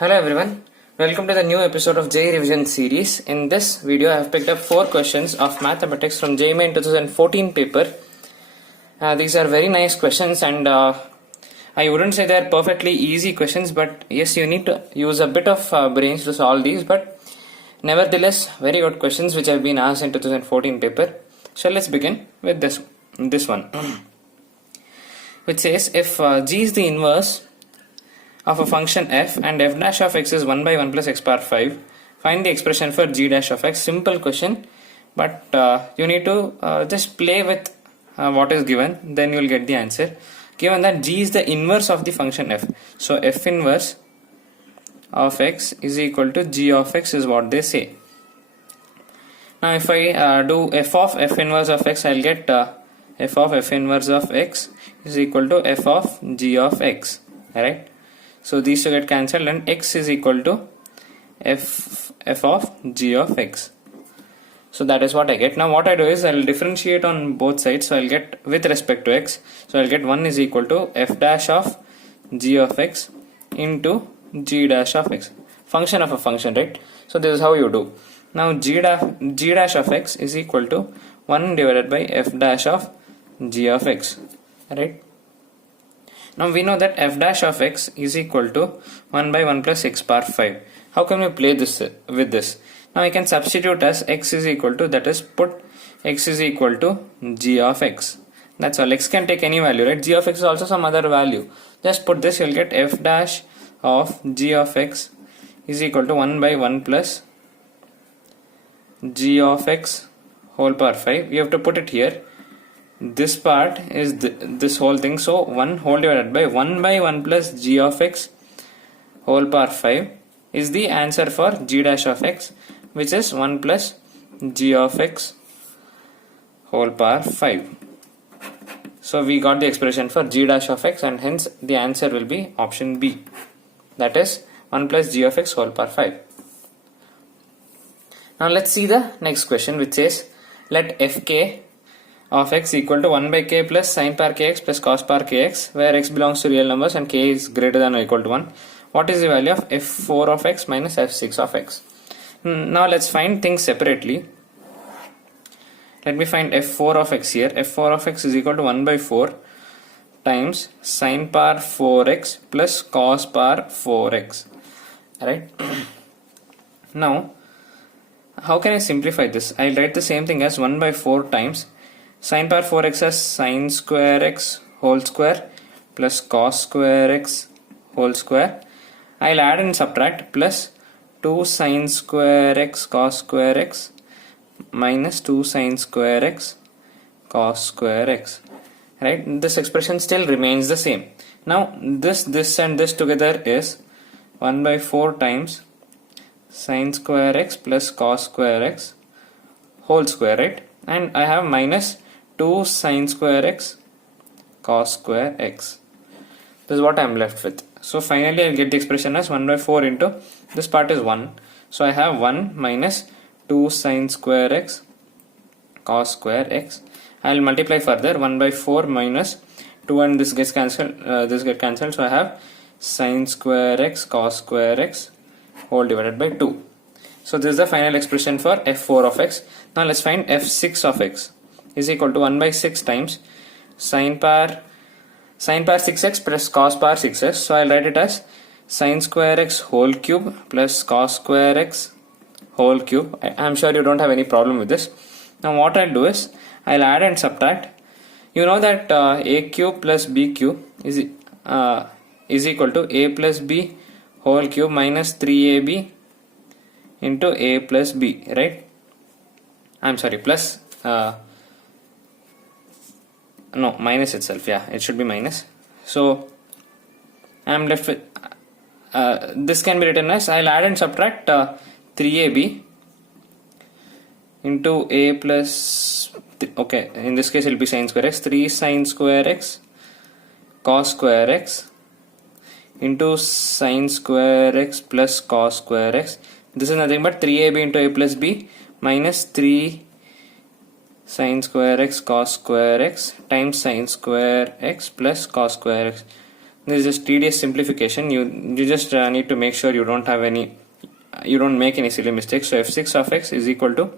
Hello everyone, welcome to the new episode of JEE Revision series. In this video I have picked up 4 questions of mathematics from JEE Main 2014 paper. These are very nice questions and I wouldn't say they are perfectly easy questions, but yes, you need to use a bit of brains to solve these, but nevertheless very good questions which have been asked in 2014 paper. So let's begin with this one which says if G is the inverse of a function f and f dash of x is 1 by 1 plus x power 5, find the expression for g dash of x. Simple question, but you need to just play with what is given, then you will get the answer. Given that g is the inverse of the function f, so f inverse of x is equal to g of x is what they say. Now if I do f of f inverse of x, I will get f of f inverse of x is equal to f of g of x, right? So these two get cancelled and x is equal to f of g of x. So that is what I get. Now what I do is I will differentiate on both sides. So I will get with respect to x. So I will get 1 is equal to f dash of g of x into g dash of x. Function of a function, right? So this is how you do. Now g dash of x is equal to 1 divided by f dash of g of x, right? Now we know that f dash of x is equal to 1 by 1 plus x power 5. How can we play this with this? Now I can substitute as x is equal to, that is put x is equal to g of x. That's all. X can take any value, right? G of x is also some other value. Just put this, you'll get f dash of g of x is equal to 1 by 1 plus g of x whole power 5. You have to put it here. This part is this whole thing, so 1 whole divided by 1 plus g of x whole power 5 is the answer for g dash of x, which is 1 plus g of x whole power 5. So we got the expression for g dash of x, and hence the answer will be option B, that is 1 plus g of x whole power 5. Now let's see the next question, which says let fk of x equal to 1 by k plus sin power kx plus cos power kx, where x belongs to real numbers and k is greater than or equal to 1. What is the value of f4 of x minus f6 of x? Now let's find things separately. Let me find f4 of x here. f4 of x is equal to 1 by 4 times sin power 4x plus cos power 4x, right? Now how can I simplify this? I'll write the same thing as 1 by 4 times sin power 4x as sin square x whole square plus cos square x whole square. I'll add and subtract plus 2 sin square x cos square x minus 2 sin square x cos square x, right? This expression still remains the same. Now this and this together is 1 by 4 times sin square x plus cos square x whole square, right? And I have minus 2 sin square x cos square x. This is what I am left with. So finally I will get the expression as 1 by 4 into, this part is 1. So I have 1 minus 2 sin square x cos square x. I will multiply further, 1 by 4 minus 2 and this gets cancelled, so I have sin square x cos square x whole divided by 2. So this is the final expression for f4 of x. Now let's find f6 of x is equal to 1 by 6 times sin power 6x plus cos power 6x. So I'll write it as sin square x whole cube plus cos square x whole cube. I'm sure you don't have any problem with this. Now what I'll do is I'll add and subtract. You know that a cube plus b cube is equal to a plus b whole cube minus 3ab into a plus b, right? I'm sorry, plus no, minus itself, yeah, it should be minus. So I am left with this can be written as, I'll add and subtract 3ab into a plus okay, in this case it will be sin square x, 3 sin square x cos square x into sin square x plus cos square x. This is nothing but 3ab into a plus b minus 3 sin square x cos square x times sin square x plus cos square x. this is just tedious simplification. You just need to make sure you don't make any silly mistakes. So f6 of x is equal to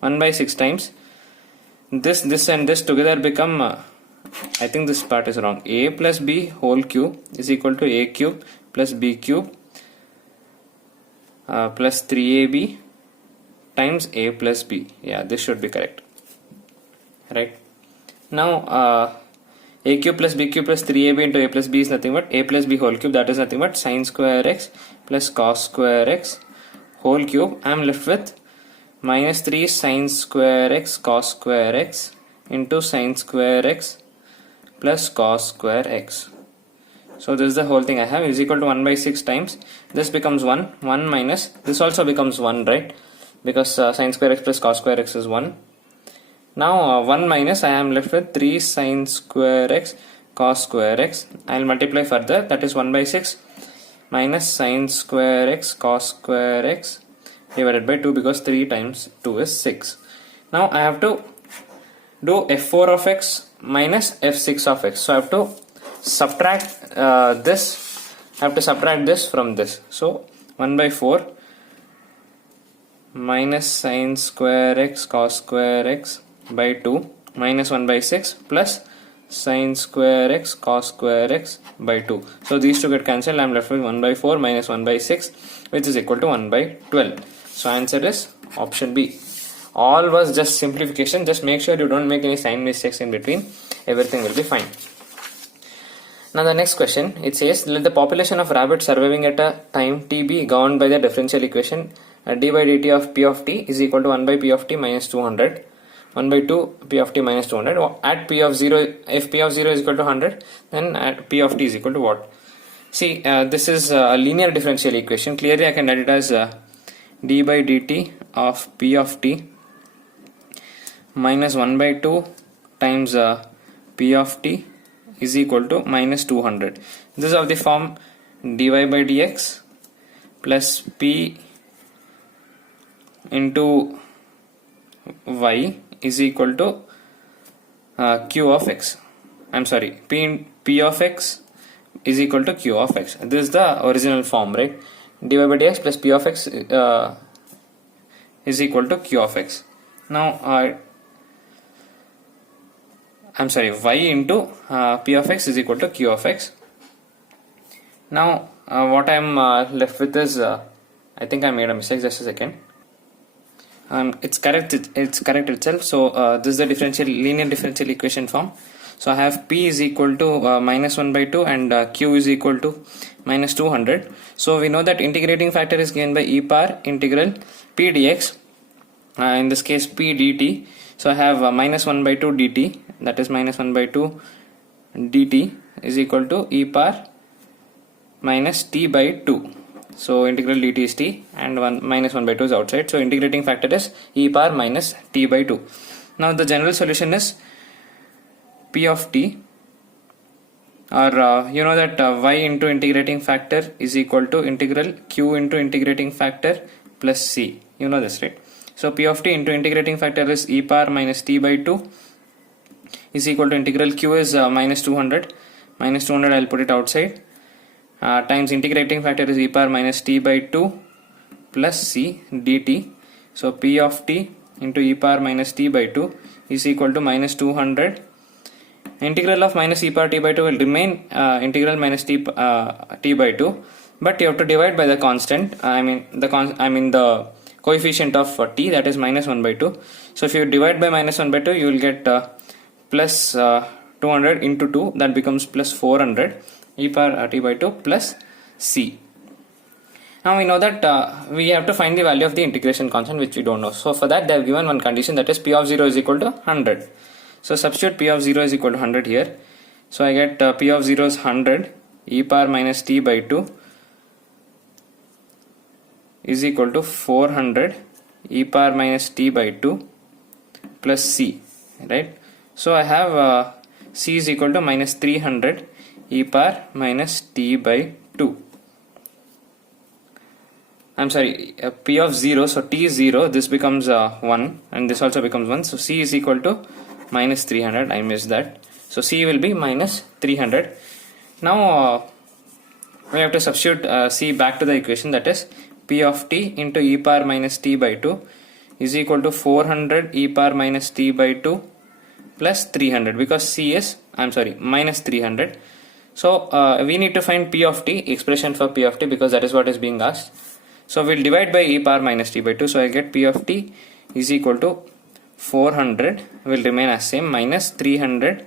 1 by 6 times this and this together become I think this part is wrong. A plus b whole cube is equal to a cube plus b cube plus 3ab times a plus b. Yeah, this should be correct. Right. Now a cube plus b cube plus 3ab into a plus b is nothing but a plus b whole cube, that is nothing but sin square x plus cos square x whole cube. I am left with minus 3 sin square x cos square x into sin square x plus cos square x. So this is the whole thing I have, is equal to 1 by 6 times this becomes 1 minus this also becomes 1, right, because sin square x plus cos square x is 1. Now 1 minus I am left with 3 sin square x cos square x. I will multiply further, that is 1 by 6 minus sin square x cos square x divided by 2, because 3 times 2 is 6. Now I have to do f4 of x minus f6 of x. So I have to subtract this. I have to subtract this from this. So 1 by 4 minus sin square x cos square x by 2 minus 1 by 6 plus sin square x cos square x by 2. So these two get cancelled. I am left with 1 by 4 minus 1 by 6, which is equal to 1 by 12. So answer is option B. All was just simplification. Just make sure you don't make any sign mistakes in between. Everything will be fine. Now the next question, it says, let the population of rabbits surviving at a time t be governed by the differential equation d by dt of p of t is equal to 1 by p of t minus 200. 1 by 2 p of t minus 200. At p of 0, if p of 0 is equal to 100, then at p of t is equal to what? See, this is a linear differential equation. Clearly I can write it as d by dt of p of t minus 1 by 2 times p of t is equal to minus 200. This is of the form dy by dx plus p into y is equal to q of x. I'm sorry, p of x is equal to q of x. This is the original form, right? dy by dx plus p of x is equal to q of x. Now I'm sorry, y into p of x is equal to q of x. Now what I am left with is I think I made a mistake, just a second. It's correct itself. So this is the linear differential equation form. So I have p is equal to minus 1 by 2 and q is equal to minus 200. So we know that integrating factor is given by e power integral p dx, in this case p dt. So I have minus 1 by 2 dt, that is minus 1 by 2 dt is equal to e power minus t by 2. So integral dt is t and minus 1 by 2 is outside. So integrating factor is e power minus t by 2. Now the general solution is p of t, or you know that y into integrating factor is equal to integral q into integrating factor plus c. You know this, right? So p of t into integrating factor is e power minus t by 2 is equal to integral q is minus 200. Minus 200 I will put it outside. Times integrating factor is e power minus t by 2 plus c dt. So p of t into e power minus t by 2 is equal to minus 200. Integral of minus e power t by 2 will remain integral minus t by 2, but you have to divide by the constant. I mean the coefficient of t, that is minus 1 by 2. So if you divide by minus 1 by 2, you will get plus 200 into 2, that becomes plus 400 e power t by 2 plus c. Now we know that we have to find the value of the integration constant, which we don't know. So for that they have given one condition, that is p of 0 is equal to 100. So substitute p of 0 is equal to 100 here. So I get p of 0 is 100 e power minus t by 2 is equal to 400 e power minus t by 2 plus c, right? So I have c is equal to minus 300 e power minus t by 2. I'm sorry, p of 0, so t is 0, this becomes 1 and this also becomes 1. So c is equal to minus 300, I missed that. So c will be minus 300. Now we have to substitute c back to the equation, that is p of t into e power minus t by 2 is equal to 400 e power minus t by 2 plus 300, because c is minus 300. So we need to find p of t, expression for p of t, because that is what is being asked. So we'll divide by e power minus t by 2. So I get p of t is equal to 400 will remain as same minus 300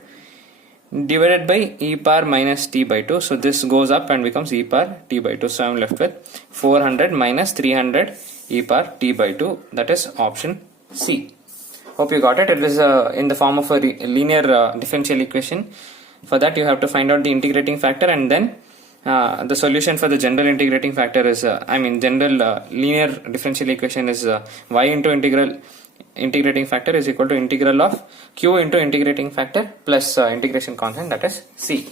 divided by e power minus t by 2. So this goes up and becomes e power t by 2. So I am left with 400 minus 300 e power t by 2. That is option C. Hope you got it. It was in the form of a linear differential equation. For that you have to find out the integrating factor, and then the solution for the general integrating factor is general linear differential equation is y into integrating factor is equal to integral of q into integrating factor plus integration constant, that is c.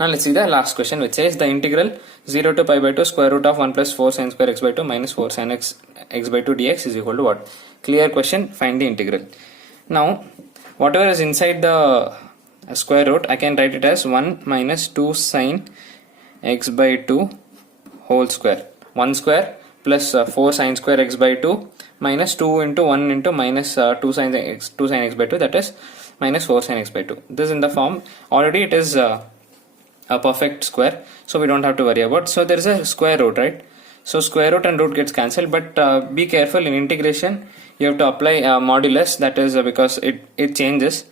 Now let's see the last question, which says the integral 0 to pi by 2 square root of 1 plus 4 sin square x by 2 minus 4 sin x by 2 dx is equal to what? Clear question, find the integral. Now whatever is inside the square root, I can write it as 1 minus 2 sin x by 2 whole square. 1 square plus 4 sin square x by 2 minus 2 into 1 into minus 2 sin x by 2, that is minus 4 sin x by 2. This in the form, already it is a perfect square, so we don't have to worry about. So there is a square root, right? So square root and root gets cancelled, but be careful in integration. You have to apply modulus, that is because it changes.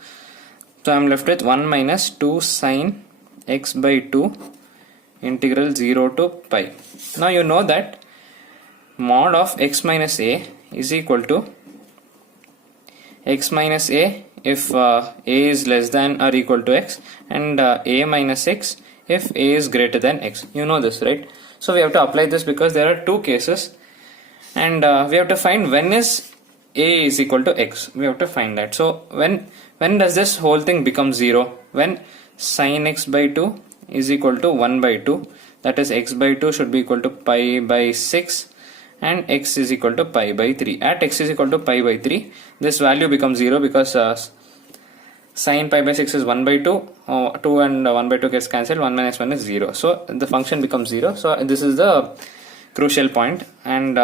So I am left with 1 minus 2 sin x by 2 integral 0 to pi. Now you know that mod of x minus a is equal to x minus a if a is less than or equal to x, and a minus x if a is greater than x. You know this, right? So we have to apply this because there are two cases, and we have to find when is a is equal to x. We have to find that. So when does this whole thing become 0? When sin x by 2 is equal to 1 by 2, that is x by 2 should be equal to pi by 6 and x is equal to pi by 3. At x is equal to pi by 3, this value becomes 0 because sin pi by 6 is 1 by 2, 2 and 1 by 2 gets cancelled, 1 minus 1 is 0. So the function becomes 0. So this is the crucial point, and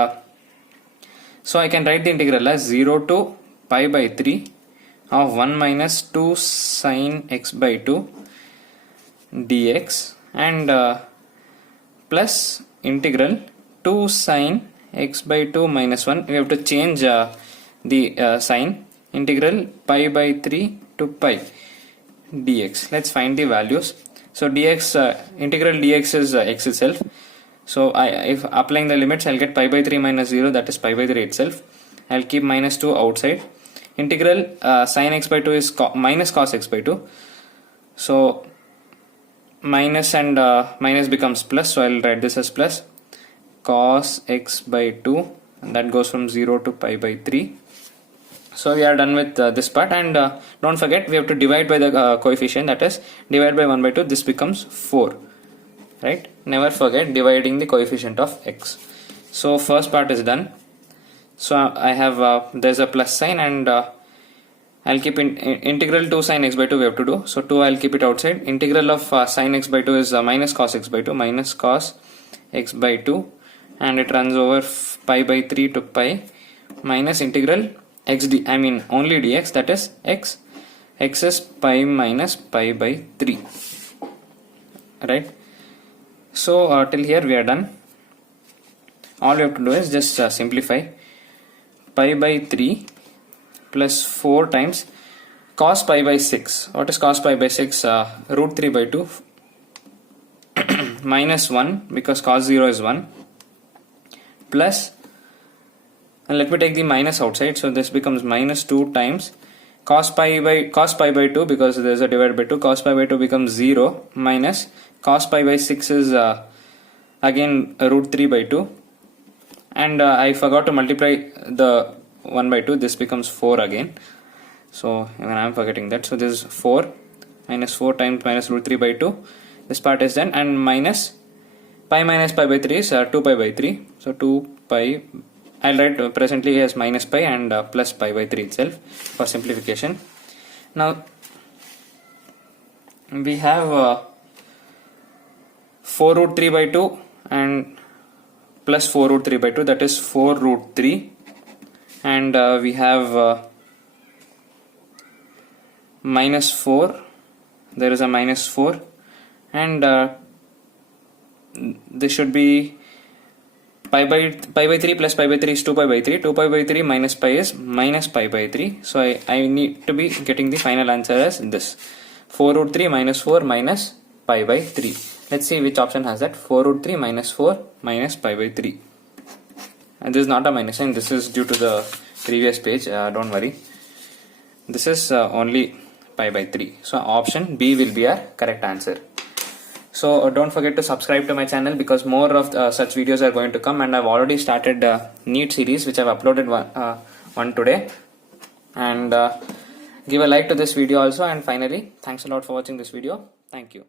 so I can write the integral as 0 to pi by 3 of 1 minus 2 sin x by 2 dx, and plus integral 2 sin x by 2 minus 1. We have to change the sign, integral pi by 3 to pi dx. Let's find the values. So integral dx is x itself. So if applying the limits, I'll get pi by 3 minus 0, that is pi by 3 itself. I'll keep minus 2 outside. Integral sin x by 2 is minus cos x by 2. So minus and minus becomes plus, so I'll write this as plus cos x by 2, and that goes from 0 to pi by 3. So we are done with this part, and don't forget we have to divide by the coefficient, that is divide by 1 by 2, this becomes 4, right? Never forget dividing the coefficient of x. So first part is done. So I have there's a plus sign, and I'll keep integral 2 sin x by 2 we have to do. So 2 I'll keep it outside. Integral of sin x by 2 is minus cos x by 2, minus cos x by 2, and it runs over pi by 3 to pi, minus integral only dx, that is x is pi minus pi by 3, right? So till here we are done. All you have to do is just simplify. Pi by 3 plus 4 times cos pi by 6. What is cos pi by 6? Root 3 by 2 minus 1, because cos 0 is 1, plus, and let me take the minus outside, so this becomes minus 2 times cos pi by 2, because there is a divide by 2, cos pi by 2 becomes 0, minus cos pi by 6 is again root 3 by 2, and I forgot to multiply the 1 by 2, this becomes 4 again. So even I am forgetting that. So this is 4 minus 4 times minus root 3 by 2. This part is done, and minus pi minus pi by 3 is 2 pi by 3. So 2 pi, I'll write presently as minus pi and plus pi by 3 itself for simplification. Now we have 4 root 3 by 2 and plus 4 root 3 by 2, that is 4 root 3, and we have minus 4, there is a minus 4, and this should be pi by 3 plus pi by 3 is 2 pi by 3, 2 pi by 3 minus pi is minus pi by 3, so I need to be getting the final answer as this, 4 root 3 minus 4 minus pi by 3. Let's see which option has that, 4 root 3 minus 4 minus pi by 3. And this is not a minus sign, this is due to the previous page, don't worry. This is only pi by 3. So option B will be our correct answer. So don't forget to subscribe to my channel because more of such videos are going to come, and I've already started NEET series which I've uploaded one today. And give a like to this video also, and finally thanks a lot for watching this video. Thank you.